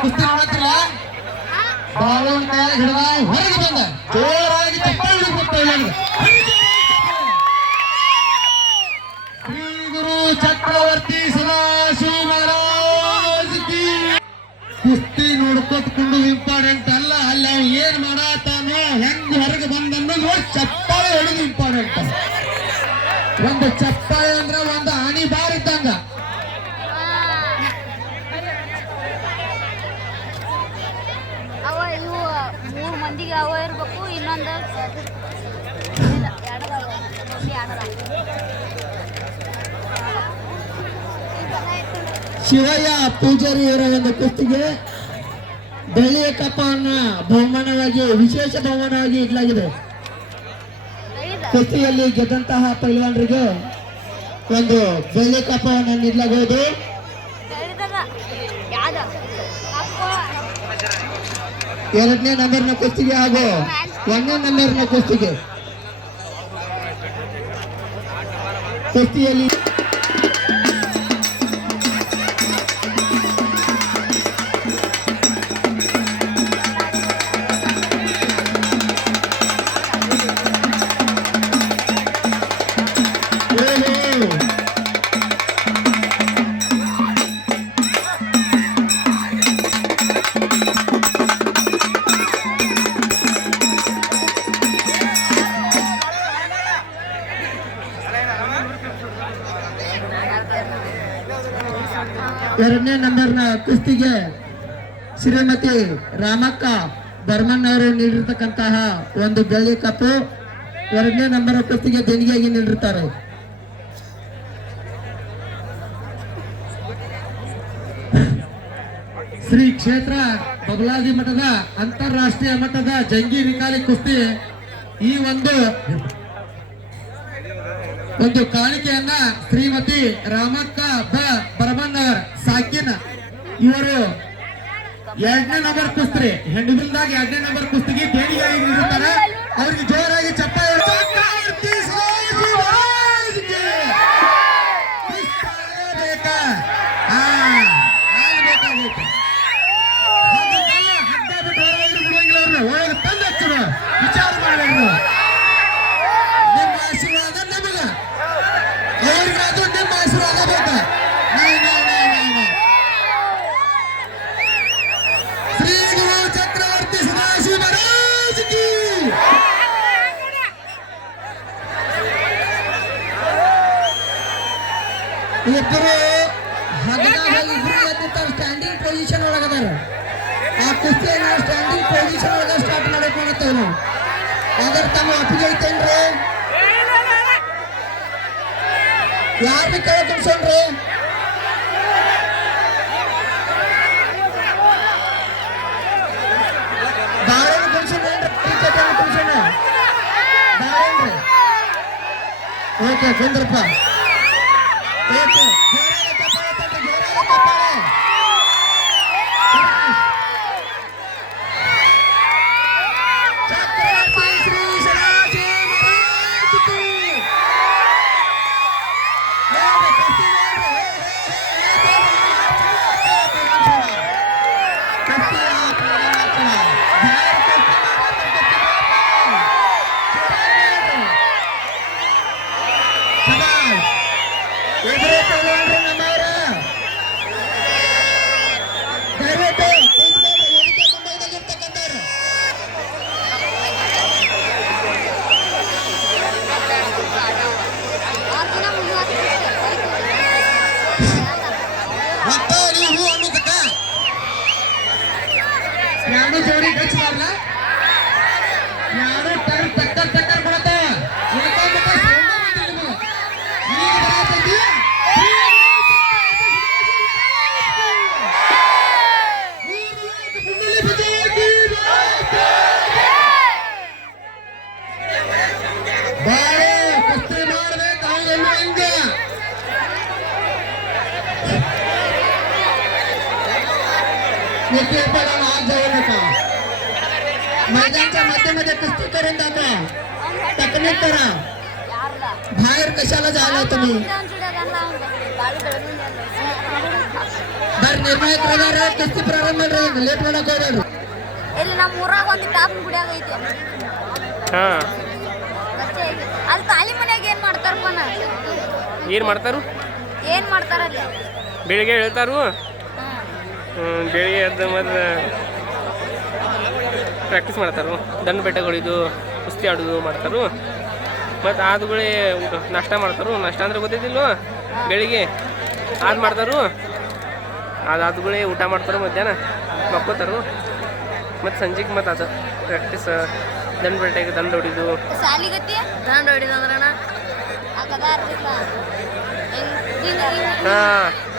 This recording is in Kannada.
ಕುಸ್ತಿ ನೋಡತ್ತಿಲ್ಲ ಬಾಳೂನ್ ಕೈ ಹಿಡಿದ ಹೊರಗೆ ಬಂದ ಜೋರಾಗಿ ಚಪ್ಪಾಳೆ ಶ್ರೀ ಗುರು ಚಕ್ರವರ್ತಿ ಸದಾಶಿವ ಮಹಾರಾಜ್ ಕಿ. ಕುಸ್ತಿ ನೋಡ್ಕೊತ್ಕೊಂಡು ಇಂಪಾರ್ಟೆಂಟ್ ಅಲ್ಲ, ಅಲ್ಲಿ ಅವ್ ಏನ್ ಮಾಡತ್ತಾನೋ ಹೆಂಗ್ ಹೊರಗೆ ಬಂದನ್ನು ಚಪ್ಪಾಳೆ ಹೊಡೆದು ಇಂಪಾರ್ಟೆಂಟ್. ಒಂದು ಚಪ್ಪಾಳೆ ಅಂದ್ರೆ ಒಂದು ಆನಿ ಬಾರ್ ಇದ್ದಂಗ. ಮೂರು ಮಂದಿಗೆ ಅವ ಇರ್ಬೇಕು, ಇನ್ನೊಂದು ಶಿವಯ್ಯ ಪೂಜಾರಿ ಅವರ ಒಂದು ಕುಸ್ತಿಗೆ ಬೆಳ್ಳಿಯ ಕಪ್ಪವನ್ನು ಬಹುಮಾನವಾಗಿ ವಿಶೇಷ ಬಹುಮಾನವಾಗಿ ಇಡಲಾಗಿದೆ. ಕುಸ್ತಿಯಲ್ಲಿ ಗೆದ್ದಂತಹ ಪೈಲ್ವಾನರಿಗೆ ಒಂದು ಬೆಳ್ಳಿ ಕಪ್ಪವನ್ನು ನೀಡಲಾಗುವುದು. ಎರಡನೇ ನಂಬರ್ನ ಕುಸ್ತಿಗೆ ಹಾಗೂ ಒಂದನೇ ನಂಬರ್ನ ಕುಸ್ತಿಗೆ ಕುಸ್ತಿಯಲ್ಲಿ ಎರಡನೇ ನಂಬರ್ನ ಕುಸ್ತಿಗೆ ಶ್ರೀಮತಿ ರಾಮಕ್ಕ ಬರ್ಮನ್ ಅವರು ನೀಡಿರ್ತಕ್ಕಂತಹ ಒಂದು ಬೆಳ್ಳಿ ಕಪ್ಪು ಎರಡನೇ ನಂಬರ್ ಕುಸ್ತಿಗೆ ದೇಣಿಗೆಯಾಗಿ ನೀಡಿರ್ತಾರೆ. ಶ್ರೀ ಕ್ಷೇತ್ರ ಬಬಲಾದಿ ಮಠದ ಅಂತಾರಾಷ್ಟ್ರೀಯ ಮಟ್ಟದ ಜಂಗಿ ನಿಕಾಲಿ ಕುಸ್ತಿ ಈ ಒಂದು ಕಾಣಿಕೆಯನ್ನ ಶ್ರೀಮತಿ ರಾಮಕ್ಕ ಬರಮನ್ನವರ್ ಸಾಕಿನ ಇವರು ಎರಡನೇ ನಂಬರ್ ಕುಸ್ತಿ ಹೆಂಡಬಿಲ್ದಾಗ ಎರಡನೇ ನಂಬರ್ ಕುಸ್ತಿಗೆ ದೇಣಿಗೆಯಾಗಿ ನೀಡುತ್ತಾರೆ. ಅವ್ರಿಗೆ ಜೋರಾಗಿ ಚಪ್ಪಾಳೆ ವಿಚಾರ ಮಾಡಿದ್ರು. ನಿಮ್ಮ ಆಶೀರ್ವಾದ ನಮಗ, ಅವ್ರಿಗಾದ್ರೂ ನಿಮ್ಮ ಆಶೀರ್ವಾದ ಬೇಕ. ಶ್ರೀ ಗುರು ಚಕ್ರವರ್ತಿ ಸದಾಶಿವ ಮಹಾರಾಜ್ ಕಿ. ಇಬ್ಬರು ಸ್ಟ್ಯಾಂಡಿಂಗ್ ಪೊಸಿಷನ್ ಒಳಗದಾರ. ಆ ಕುಸ್ತಿಯನ್ನ ಸ್ಟ್ಯಾಂಡಿಂಗ್ ಪೊಸಿಷನ್ ಒಳಗ ಸ್ಟಾರ್ಟ್ ಮಾಡಕ್ ಮಾಡತ್ತೇವೆ ನಾವು. ಅದರ ತಮ್ಮ ಅಪ್ಪಿಗೆ ಐತೇನ್ರಿ? ಯಾರನ್ನ ಕೈ ಕುಡ್ಸೋಣ್ರಿ? ದಾರೇನ ಕುಡ್ಸೋಣ್ರಿ? ಕುಡ್ಸೋಣ ದಾರೇನ್ರಿ? ಓಕೆ ಕುಂದ್ರಪ್ಪ. ಓಕೆ ಜೋಡಿ ಗಚ್ ಮಾರ್ಲ ಯಾರು ಟಕ್ಕರ್ ಕೊಡತ್ತ ಕುಸ್ತಿ ಮಾಡ್ಬೇಕು ಅವನು ಹಂಗ ये पेपर आज जाएगा मैदानच्या मध्यमध्ये कुस्ती करून दाखवा टेक्निक करा बाहेर कशाला जायला तुम्ही बरं निर्णायक कुस्ती ಪ್ರಾರಂಭ ಲೇಟ್ ಮಾಡಕ್ ಹೋಗ್ಬೇಡ್ರಿ ಇಲ್ಲಿ ನಮ್ಮ ಊರಾಗ ಒಂದು ಟಾಪ್ ಗುಡಿಯಾಗ ಐತಿ ಅಲ್ಲಿ ತಾಲಿ ಮನ್ಯಾಗ ಏನ್ ಮಾಡ್ತಾರಪ್ಪ ಏನು ಮಾಡ್ತಾರು ಏನ್ ಮಾಡ್ತಾರ ಅಲ್ಲಿ ಬೆಳಿಗ್ಗೆ ಹೇಳ್ತಾರು ಬೆಳಿಗ್ಗೆ ಎದ್ದು ಮತ್ತೆ ಪ್ರಾಕ್ಟೀಸ್ ಮಾಡ್ತಾರು ದಂಡ ಬೆಟ್ಟಗಳಿದು ಕುಸ್ತಿ ಆಡೋದು ಮಾಡ್ತಾರು ಮತ್ತು ಆದ್ಗಳೇ ಊಟ ನಾಷ್ಟ ಮಾಡ್ತಾರು ನಾಷ್ಟ ಅಂದ್ರೆ ಗೊತ್ತಿದ್ದಿಲ್ವ ಬೆಳಿಗ್ಗೆ ಅದು ಮಾಡ್ತಾರು ಅದಾದ್ಗಳೇ ಊಟ ಮಾಡ್ತಾರೆ ಮಧ್ಯಾಹ್ನ ಮಕ್ಕೋತಾರು ಮತ್ತು ಸಂಜೆಗೆ ಮತ್ತು ಅದು ಪ್ರಾಕ್ಟೀಸ್ ದಂಡ ಬೆಟ್ಟಗೆ ದಂಡ ಹೊಡಿದು ಸಾಲಿಗತ್ತಿ ದಂಡ ಹೊಡಿದಂದ್ರಣ ಹಾಂ